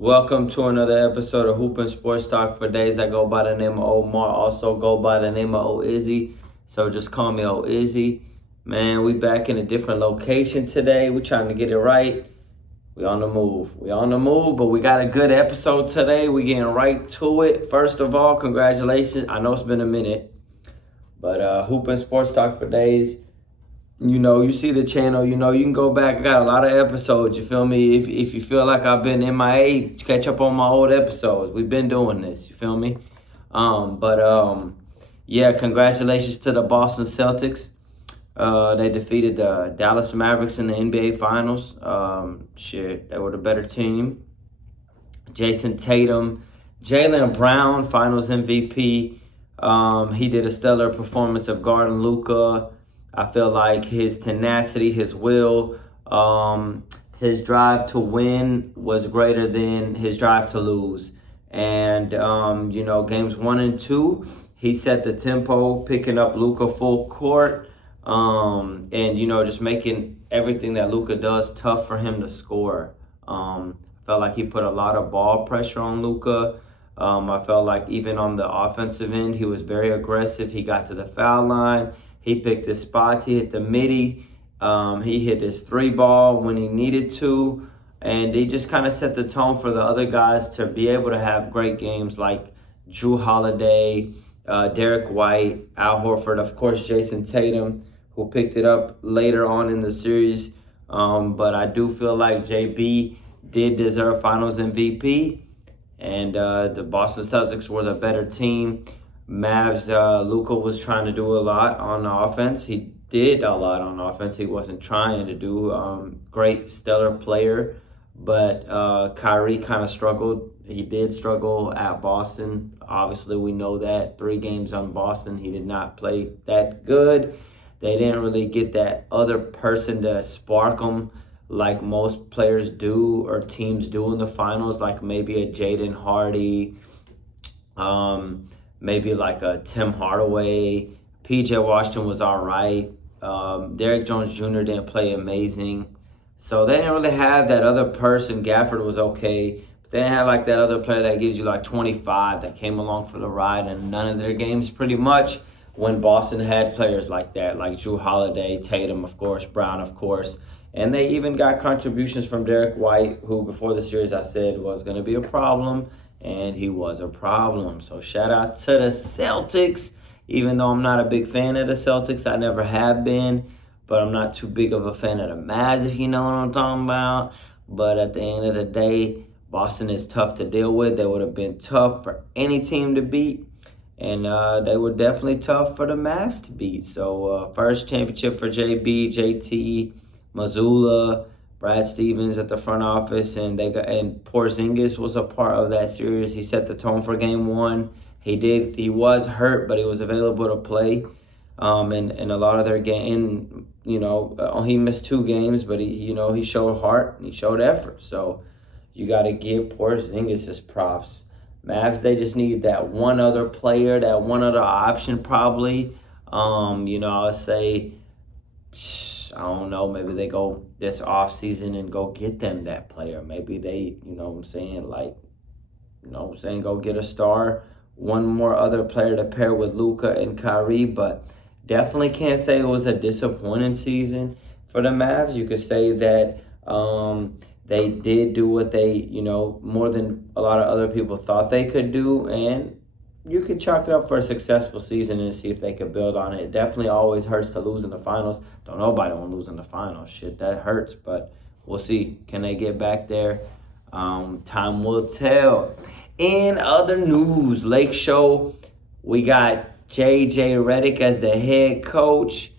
Welcome to another episode of Hoop and Sports Talk. For days I go by the name of Omar, also go by the name of O-Izzy. So just call me O-Izzy. Man, we back in a different location today. We trying to get it right. We on the move. But we got a good episode today. We getting right to it. First of all, congratulations. I know it's been a minute, but Hoop and Sports Talk for days. You see the channel, you can go back. I got a lot of episodes, you feel me? If you feel like I've been MIA, catch up on my old episodes. We've been doing this, you feel me? Yeah, congratulations to the Boston Celtics. They defeated the Dallas Mavericks in the NBA Finals. They were the better team. Jason Tatum, Jaylen Brown, Finals MVP. He did a stellar performance of guarding Luka. I feel like his tenacity, his will, his drive to win was greater than his drive to lose. And, games 1 and 2, he set the tempo, picking up Luka full court, and, just making everything that Luka does tough for him to score. I felt like he put a lot of ball pressure on Luka. I felt like even on the offensive end, he was very aggressive. He got to the foul line. He picked his spots. He hit the midi. He hit his 3-ball when he needed to. And he just kind of set the tone for the other guys to be able to have great games like Drew Holiday, Derek White, Al Horford, of course, Jason Tatum, who picked it up later on in the series. But I do feel like JB did deserve Finals MVP. And the Boston Celtics were the better team. Mavs, Luka was trying to do a lot on offense. He did a lot on offense. He wasn't trying to do. Great, stellar player. But Kyrie kind of struggled. He did struggle at Boston. Obviously, we know that. 3 games on Boston, he did not play that good. They didn't really get that other person to spark them like most players do or teams do in the finals, like maybe a Jaden Hardy, maybe like a Tim Hardaway. PJ Washington was all right. Derrick Jones Jr. didn't play amazing. So they didn't really have that other person. Gafford was okay. But they didn't have like that other player that gives you like 25 that came along for the ride in none of their games pretty much, when Boston had players like that, like Drew Holiday, Tatum, of course, Brown, of course. And they even got contributions from Derek White, who before the series I said was going to be a problem. And he was a problem. So shout out to the Celtics. Even though I'm not a big fan of the Celtics, I never have been. But I'm not too big of a fan of the Mavs, if you know what I'm talking about. But at the end of the day, Boston is tough to deal with. They would have been tough for any team to beat. And they were definitely tough for the Mavs to beat. So first championship for JB, JT, Mazzulla, Brad Stevens at the front office, and Porzingis was a part of that series. He set the tone for game 1. He was hurt, but he was available to play. In a lot of their game, he missed 2 games, but he showed heart and he showed effort. So you got to give Porzingis his props. Mavs, they just need that one other player, that one other option probably. I'll say, I don't know, maybe they go this offseason and go get them that player. Maybe they, go get a star, one more other player to pair with Luka and Kyrie, but definitely can't say it was a disappointing season for the Mavs. You could say that they did do what they, more than a lot of other people thought they could do, and you could chalk it up for a successful season and see if they could build on it. It definitely always hurts to lose in the finals. Don't nobody want to lose in the finals. Shit, that hurts, but we'll see. Can they get back there? Time will tell. In other news, Lake Show, we got JJ Redick as the head coach.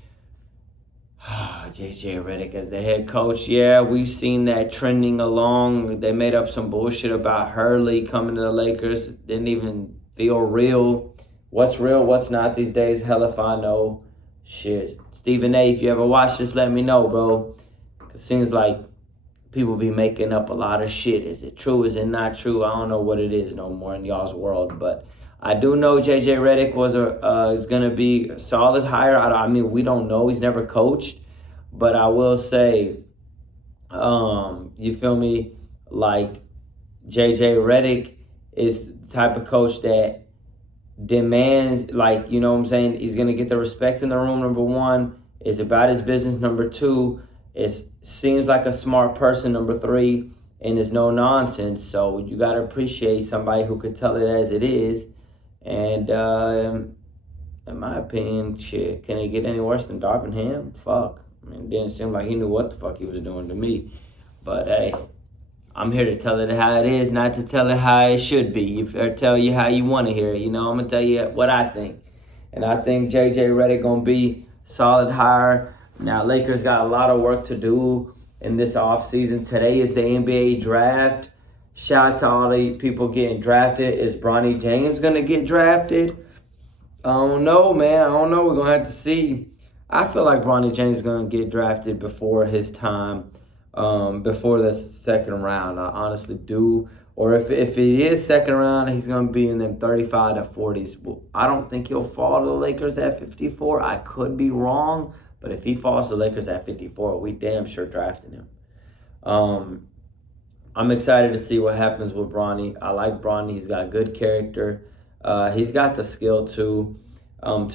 JJ Redick as the head coach. Yeah, we've seen that trending along. They made up some bullshit about Hurley coming to the Lakers. Didn't even feel real. What's real, what's not these days? Hell if I know. Shit. Stephen A., if you ever watch this, let me know, bro. It seems like people be making up a lot of shit. Is it true? Is it not true? I don't know what it is no more in y'all's world. But I do know JJ Redick is going to be a solid hire. I mean, we don't know. He's never coached. But I will say, you feel me? Like, JJ Redick is the type of coach that demands, like, you know what I'm saying, he's going to get the respect in the room, number one. Is about his business, number two. It seems like a smart person, number three. And is no nonsense. So you got to appreciate somebody who could tell it as it is. And in my opinion, shit, can it get any worse than Darvin Ham? Fuck. I mean, it didn't seem like he knew what the fuck he was doing to me. But hey, I'm here to tell it how it is, not to tell it how it should be, or tell you how you want to hear it. You know, I'm going to tell you what I think. And I think JJ Redick going to be solid hire. Now, Lakers got a lot of work to do in this offseason. Today is the NBA draft. Shout out to all the people getting drafted. Is Bronny James going to get drafted? I don't know, man. I don't know. We're going to have to see. I feel like Bronny James is going to get drafted before his time, before the second round. I honestly do. Or if he is second round, he's going to be in them 35 to 40s. Well, I don't think he'll fall to the Lakers at 54. I could be wrong. But if he falls to the Lakers at 54, we damn sure drafting him. I'm excited to see what happens with Bronny. I like Bronny. He's got good character. He's got the skill to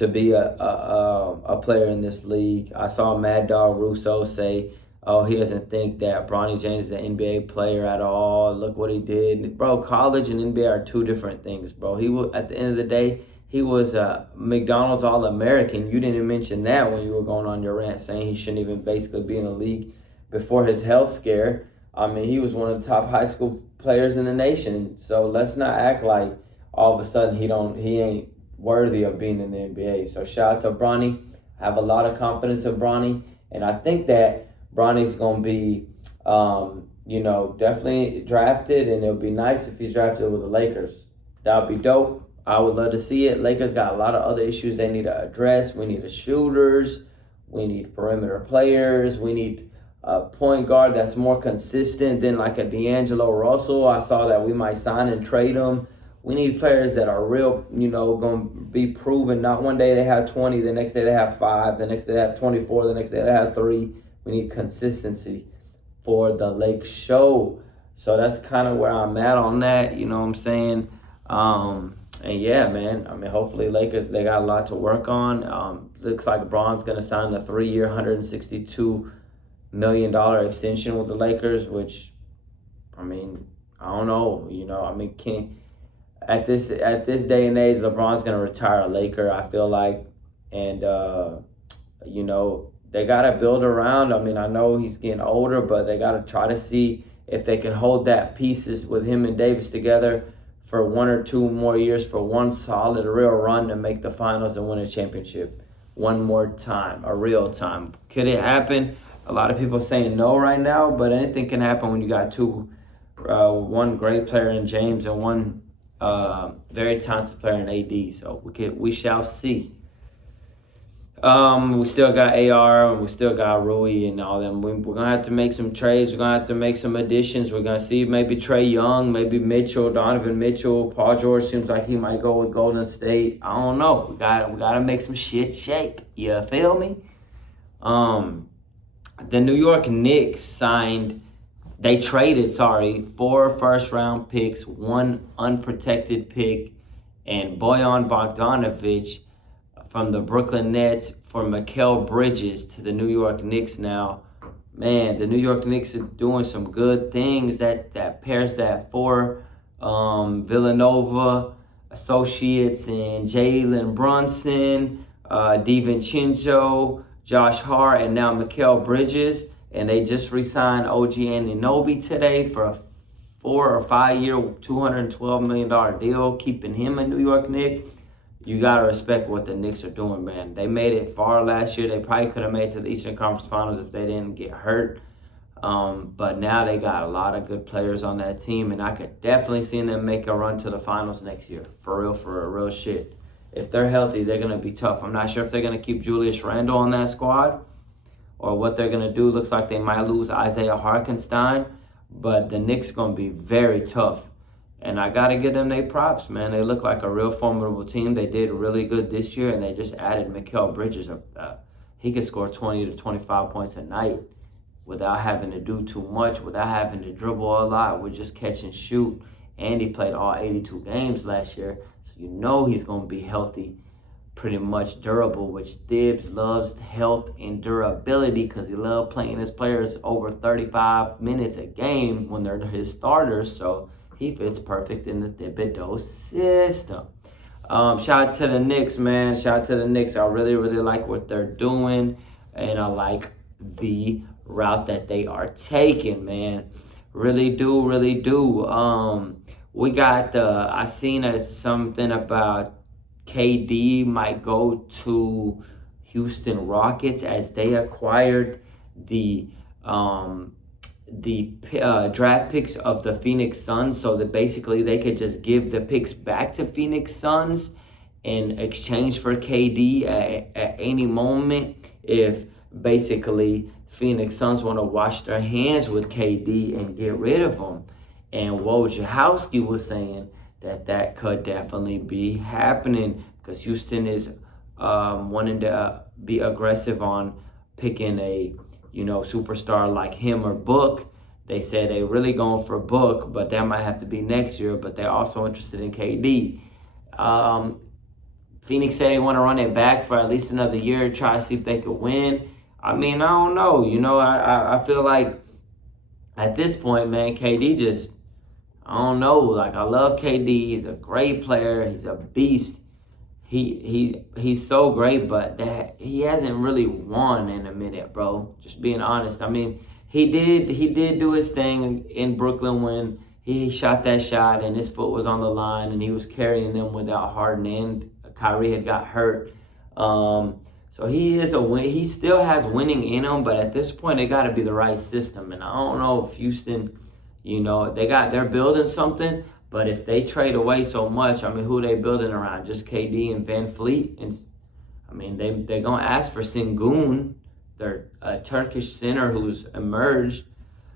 be a player in this league. I saw Mad Dog Russo say, oh, he doesn't think that Bronny James is an NBA player at all. Look what he did. Bro, college and NBA are two different things, bro. At the end of the day, he was a McDonald's All-American. You didn't mention that when you were going on your rant saying he shouldn't even basically be in the league before his health scare. I mean, he was one of the top high school players in the nation. So let's not act like all of a sudden he ain't worthy of being in the NBA. So shout out to Bronny. I have a lot of confidence in Bronny. And I think that Bronny's going to be, definitely drafted. And it would be nice if he's drafted with the Lakers. That would be dope. I would love to see it. Lakers got a lot of other issues they need to address. We need shooters. We need perimeter players. We need a point guard that's more consistent than like a D'Angelo Russell. I saw that we might sign and trade him. We need players that are real, going to be proven. Not one day they have 20, the next day they have 5, the next day they have 24, the next day they have 3. We need consistency for the Lake Show. So that's kind of where I'm at on that. You know what I'm saying? And yeah, man, I mean, hopefully Lakers, they got a lot to work on. Looks like LeBron's going to sign the 3-year, $162 million extension with the Lakers, which, I mean, I don't know. At this day and age, LeBron's going to retire a Laker, I feel like. And, they got to build around. I mean, I know he's getting older, but they got to try to see if they can hold that pieces with him and Davis together for 1 or 2 more years for one solid, real run to make the finals and win a championship one more time, a real time. Could it happen? A lot of people saying no right now, but anything can happen when you got one great player in James and one very talented player in AD. So we shall see. We still got AR, and we still got Rui and all them. We're going to have to make some trades. We're going to have to make some additions. We're going to see maybe Trae Young, maybe Mitchell, Donovan Mitchell. Paul George seems like he might go with Golden State. I don't know. We got to make some shit shake. You feel me? The New York Knicks traded 4 first-round picks, 1 unprotected pick, and Bojan Bogdanovic from the Brooklyn Nets for Mikal Bridges to the New York Knicks now. Man, the New York Knicks are doing some good things. That pairs that for Villanova associates and Jalen Brunson, DiVincenzo, Josh Hart, and now Mikal Bridges. And they just re-signed OG Anunoby today for a 4 or 5 year, $212 million deal, keeping him a New York Knick. You got to respect what the Knicks are doing, man. They made it far last year. They probably could have made it to the Eastern Conference Finals if they didn't get hurt. But now they got a lot of good players on that team, and I could definitely see them make a run to the finals next year. For real shit. If they're healthy, they're going to be tough. I'm not sure if they're going to keep Julius Randle on that squad or what they're going to do. Looks like they might lose Isaiah Hartenstein, but the Knicks going to be very tough. And I got to give them their props, man. They look like a real formidable team. They did really good this year, and they just added Mikal Bridges. He could score 20 to 25 points a night. without having to do too much, without having to dribble a lot, with just catch and shoot. And he played all 82 games last year, so you know he's going to be healthy, pretty much durable, which Thibs loves health and durability because he loves playing his players over 35 minutes a game when they're his starters. So he fits perfect in the Thibodeau system. Shout out to the Knicks, man. Shout out to the Knicks. I really, really like what they're doing, and I like the route that they are taking, man. Really do, really do. We got I seen something about KD might go to Houston Rockets as they acquired the draft picks of the Phoenix Suns, so that basically they could just give the picks back to Phoenix Suns in exchange for KD at any moment if basically Phoenix Suns want to wash their hands with KD and get rid of him. And Wojciechowski was saying that could definitely be happening because Houston is wanting to be aggressive on picking a superstar like him or Book. They said they really going for Book, but that might have to be next year. But they're also interested in KD. Phoenix said they want to run it back for at least another year, try to see if they could win. I mean, I don't know. I feel like at this point, man, KD just, I don't know. Like, I love KD. He's a great player. He's a beast. He's so great, but that he hasn't really won in a minute, bro. Just being honest. I mean, he did do his thing in Brooklyn when he shot that shot and his foot was on the line and he was carrying them without Harden and Kyrie had got hurt. So he is a win. He still has winning in him, but at this point, it got to be the right system. And I don't know if Houston, they're building something. But if they trade away so much, I mean, who they building around? Just KD and Van Fleet? And I mean, they're going to ask for Sengun, their Turkish center who's emerged.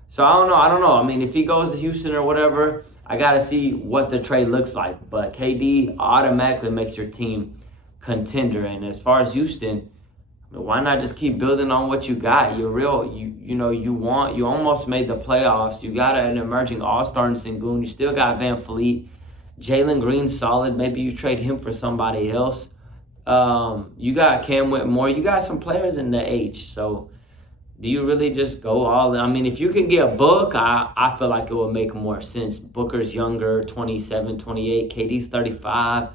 So I don't know. I mean, if he goes to Houston or whatever, I got to see what the trade looks like. But KD automatically makes your team contender. And as far as Houston, why not just keep building on what you got? You're real. You almost made the playoffs. You got an emerging all-star in Sengun. You still got Van Fleet. Jalen Green's solid. Maybe you trade him for somebody else. You got Cam Whitmore. You got some players in the H. So do you really just go all in? I mean, if you can get Book, I feel like it would make more sense. Booker's younger, 27, 28. KD's 35.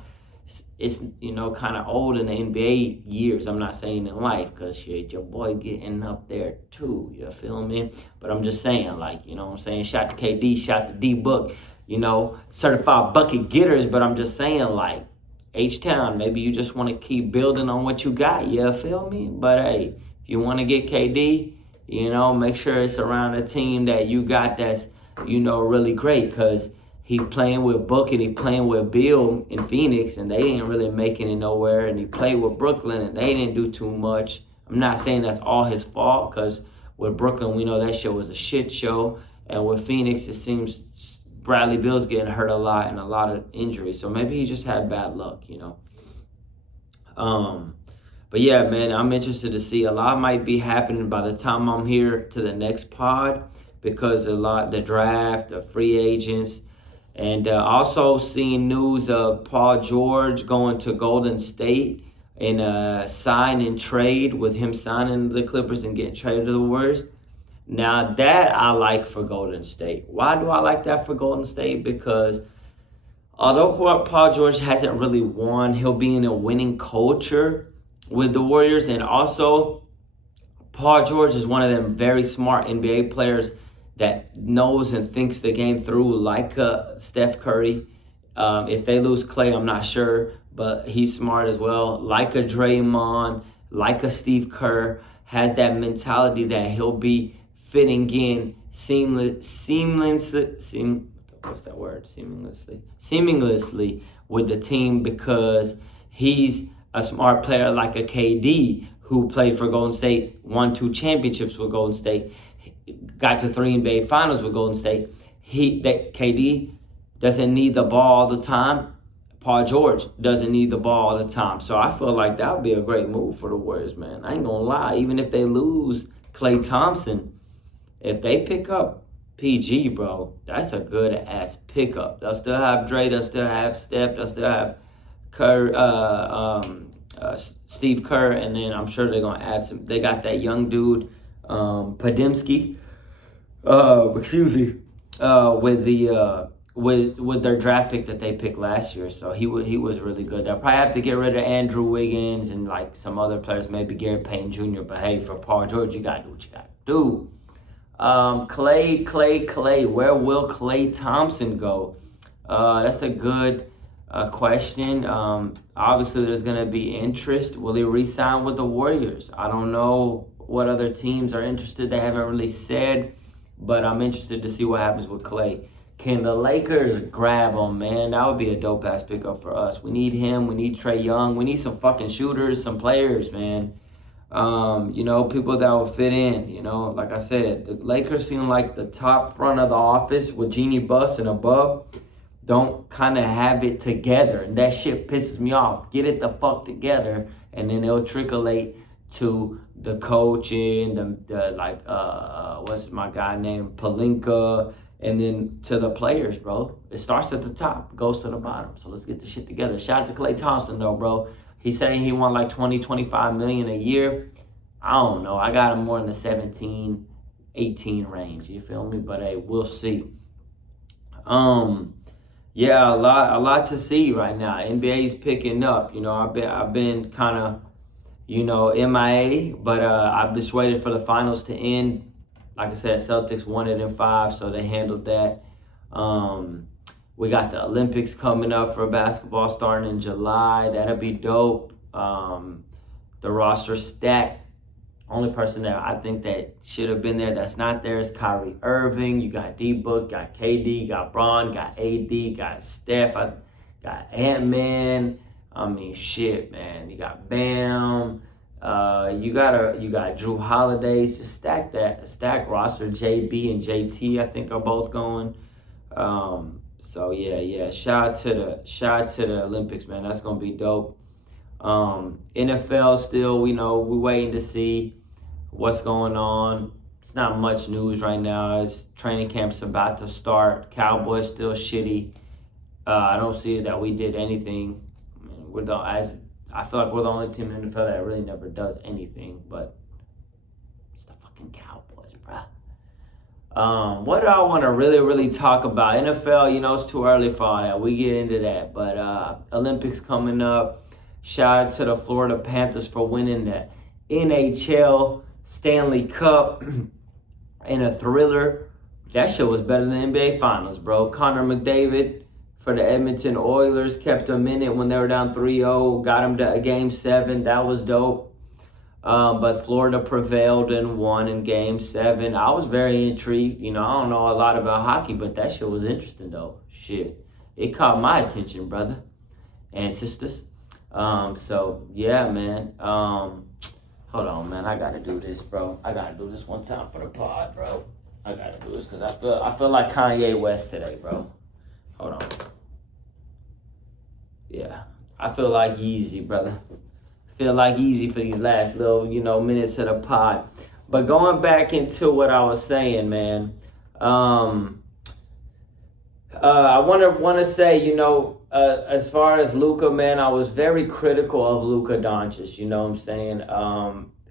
It's kind of old in the NBA years. I'm not saying in life, because shit, your boy getting up there too. You feel me? But I'm just saying, like, what I'm saying, shot to KD, shot to D Book, certified bucket getters. But I'm just saying, like, H-Town, maybe you just want to keep building on what you got. You feel me? But hey, if you want to get KD, make sure it's around a team that you got that's, really great, because he playing with Book and he playing with Bill in Phoenix, and they didn't really make it nowhere. And he played with Brooklyn, and they didn't do too much. I'm not saying that's all his fault, because with Brooklyn, we know that show was a shit show. And with Phoenix, it seems Bradley Beal's getting hurt a lot and a lot of injuries. So maybe he just had bad luck, But yeah, man, I'm interested to see. A lot might be happening by the time I'm here to the next pod, because the draft, the free agents. And also seeing news of Paul George going to Golden State in a sign and trade, with him signing the Clippers and getting traded to the Warriors. Now that I like for Golden State. Why do I like that for Golden State? Because although Paul George hasn't really won, he'll be in a winning culture with the Warriors. And also, Paul George is one of them very smart NBA players that knows and thinks the game through, like Steph Curry. If they lose Clay, I'm not sure, but he's smart as well. Like a Draymond, like a Steve Kerr, has that mentality that he'll be fitting in seamlessly with the team, because he's a smart player like a KD, who played for Golden State, won 2 championships with Golden State, got to 3 NBA Finals with Golden State. KD doesn't need the ball all the time. Paul George doesn't need the ball all the time. So I feel like that would be a great move for the Warriors, man. I ain't gonna lie. Even if they lose Klay Thompson, if they pick up PG, bro, that's a good ass pickup. They'll still have Dre, they'll still have Steph, they'll still have Kerr, Steve Kerr, and then I'm sure they're gonna add some. They got that young dude, Podimski, with their draft pick that they picked last year. So he was really good. They'll probably have to get rid of Andrew Wiggins and like some other players, maybe Gary Payton Jr. But hey, for Paul George, you gotta do what you gotta do. Clay. Where will Klay Thompson go? That's a good question. Obviously, there's going to be interest. Will he re-sign with the Warriors? I don't know what other teams are interested. They haven't really said, but I'm interested to see what happens with Klay. Can the Lakers grab him, man? That would be a dope-ass pickup for us. We need him. We need Trae Young. We need some fucking shooters, some players, man. People that will fit in, like I said, the Lakers seem like the top front of the office with Jeannie Buss and above don't kind of have it together. And that shit pisses me off. Get it the fuck together. And then it'll trickle to the coaching, what's my guy named Pelinka, and then to the players, bro. It starts at the top, goes to the bottom. So let's get the shit together. Shout out to Klay Thompson, though, bro. He's saying he won like 20, 25 million a year. I don't know. I got him more in the 17, 18 range. You feel me? But hey, we'll see. Yeah, a lot to see right now. NBA's picking up. I've been kind of, MIA, but I've just waited for the finals to end. Like I said, Celtics won it in 5, so they handled that. We got the Olympics coming up for basketball starting in July. That'll be dope. The roster stacked. Only person that I think that should have been there that's not there is Kyrie Irving. You got D-Book, got KD, got Bron, got AD, got Steph, got Ant-Man. I mean, shit, man. You got Bam. You got Drew Holiday. Just stack roster. JB and JT, I think, are both going. So yeah. Shout out to the Olympics, man. That's gonna be dope. NFL still, we're waiting to see what's going on. It's not much news right now. It's training camp's about to start. Cowboys still shitty. I don't see that we did anything. I feel like we're the only team in the NFL that really never does anything, but it's the fucking Cowboys, bruh. What do I want to really talk about? NFL, it's too early for all that. We get into that. But Olympics coming up. Shout out to the Florida Panthers for winning the NHL Stanley Cup in a thriller. That shit was better than the NBA Finals, bro. Connor McDavid for the Edmonton Oilers kept them in it when they were down 3-0. Got them to a Game 7. That was dope. But Florida prevailed and won in Game 7. I was very intrigued. I don't know a lot about hockey, but that shit was interesting, though. Shit. It caught my attention, brother and sisters. So yeah, man. Hold on, man. I gotta do this, bro. I gotta do this one time for the pod, bro. I gotta do this because I feel like Kanye West today, bro. Hold on. Yeah, I feel like Yeezy, brother. Feel like Yeezy for these last little, minutes of the pod. But going back into what I was saying, man. I want to say, as far as Luka, man, I was very critical of Luka Doncic. You know what I'm saying?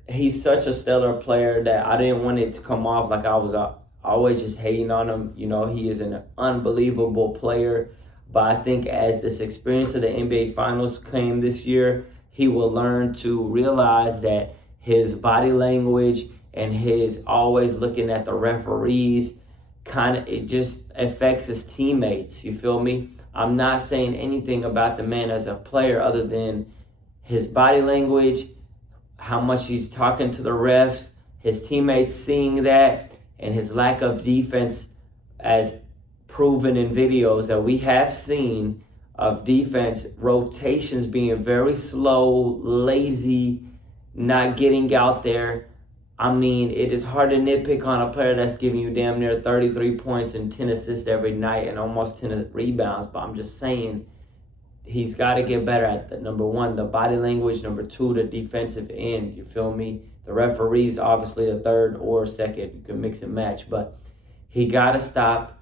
He's such a stellar player that I didn't want it to come off like I was always just hating on him. He is an unbelievable player. But I think as this experience of the NBA Finals came this year, he will learn to realize that his body language and his always looking at the referees it just affects his teammates. You feel me? I'm not saying anything about the man as a player other than his body language, how much he's talking to the refs, his teammates seeing that, and his lack of defense as proven in videos that we have seen of defense rotations being very slow, lazy, not getting out there. I mean, it is hard to nitpick on a player that's giving you damn near 33 points and 10 assists every night and almost 10 rebounds. But I'm just saying, he's got to get better at number one, the body language. Number two, the defensive end. You feel me? The referee's obviously a third or second. You can mix and match, but he got to stop.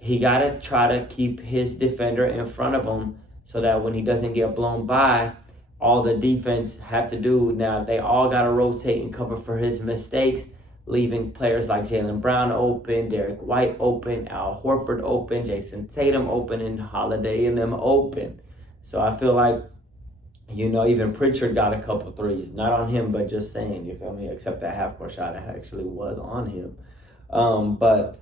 He got to try to keep his defender in front of him so that when he doesn't get blown by, all the defense have to do now, they all got to rotate and cover for his mistakes, leaving players like Jaylen Brown open, Derek White open, Al Horford open, Jason Tatum open, and Holiday and them open. So I feel like, even Pritchard got a couple threes. Not on him, but just saying, you feel me? Except that half-court shot actually was on him. But,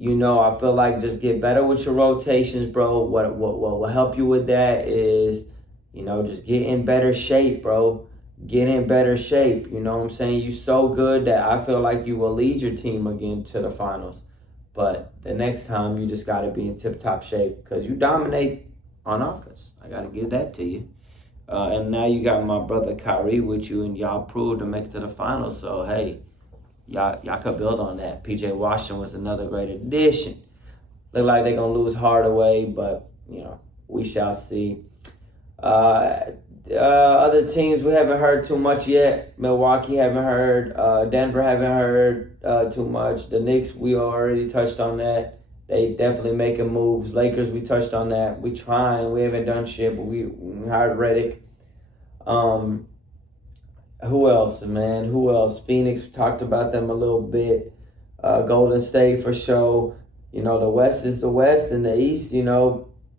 I feel like just get better with your rotations, bro. What will help you with that is, just get in better shape, bro. Get in better shape. You know what I'm saying? You're so good that I feel like you will lead your team again to the finals. But the next time, you just got to be in tip-top shape because you dominate on offense. I got to give that to you. And now you got my brother Kyrie with you, and y'all proved to make it to the finals. So, hey, y'all could build on that. P.J. Washington was another great addition. Look like they're going to lose Hardaway, but, we shall see. Other teams we haven't heard too much yet. Milwaukee haven't heard. Denver haven't heard too much. The Knicks, we already touched on that. They definitely making moves. Lakers, we touched on that. We trying. We haven't done shit, but we hired Redick. Who else, man? Who else? Phoenix, we talked about them a little bit. Golden State for sure. The West is the West, and the East,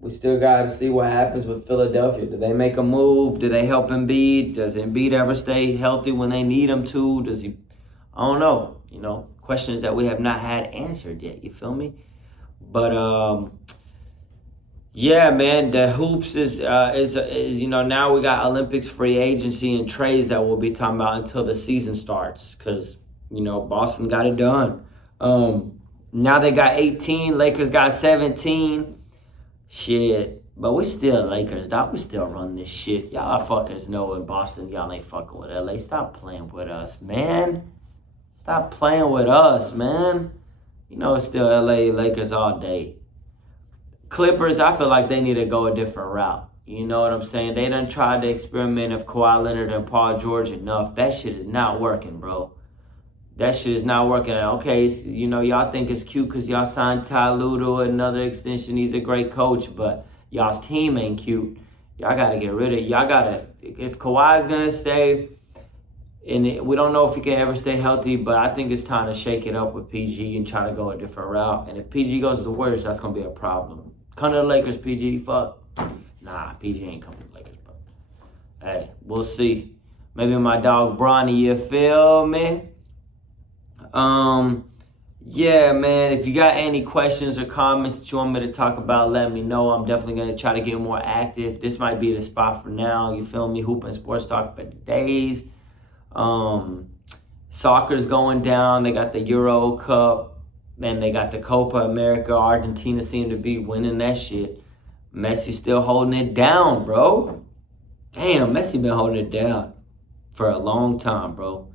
we still got to see what happens with Philadelphia. Do they make a move? Do they help Embiid? Does Embiid ever stay healthy when they need him to? Does he? I don't know. Questions that we have not had answered yet. You feel me? But yeah, man, the hoops is now we got Olympics, free agency, and trades that we'll be talking about until the season starts. Cause Boston got it done. Now they got 18. Lakers got 17. Shit, but we still Lakers, dog. We still run this shit. Y'all fuckers know in Boston, y'all ain't fucking with LA. Stop playing with us, man. Stop playing with us, man. It's still LA Lakers all day. Clippers, I feel like they need to go a different route. You know what I'm saying? They done tried to experiment with Kawhi Leonard and Paul George enough. That shit is not working, bro. That shit is not working. Okay, y'all think it's cute because y'all signed Ty Lue to another extension. He's a great coach, but y'all's team ain't cute. Y'all got to get rid of it. Y'all got to, if Kawhi's going to stay, and we don't know if he can ever stay healthy, but I think it's time to shake it up with PG and try to go a different route. And if PG goes to the Warriors, that's going to be a problem. Come to the Lakers, PG, fuck. Nah, PG ain't coming to the Lakers, bro. Hey, we'll see. Maybe my dog Bronny, you feel me? Yeah, man, if you got any questions or comments that you want me to talk about, let me know. I'm definitely going to try to get more active. This might be the spot for now. You feel me? Hoop and Sports Talk for days. Soccer's going down. They got the Euro Cup. Man, they got the Copa America. Argentina seem to be winning that shit. Messi still holding it down, bro. Damn, Messi been holding it down for a long time, bro.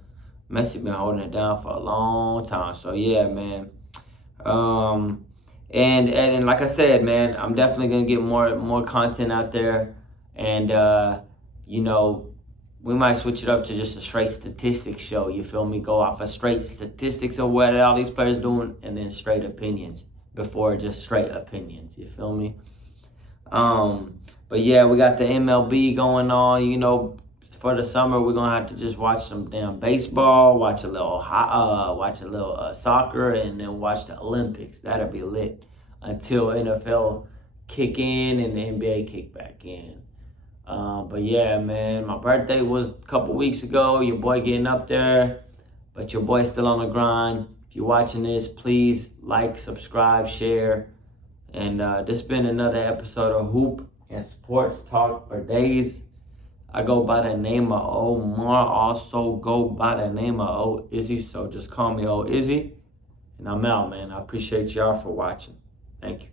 Messi been holding it down for a long time. So, yeah, man. And like I said, man, I'm definitely going to get more content out there. And, we might switch it up to just a straight statistics show. You feel me? Go off of straight statistics of what all these players doing and then straight opinions before just straight opinions. You feel me? But, yeah, we got the MLB going on, For the summer, we're gonna have to just watch some damn baseball, watch a little soccer, and then watch the Olympics. That'll be lit until NFL kick in and the NBA kick back in. But yeah, man, my birthday was a couple weeks ago. Your boy getting up there, but your boy's still on the grind. If you're watching this, please like, subscribe, share, and this has been another episode of Hoop and Sports Talk for days. I go by the name of Omar, also go by the name of O Izzy, so just call me O Izzy. And I'm out, man. I appreciate y'all for watching. Thank you.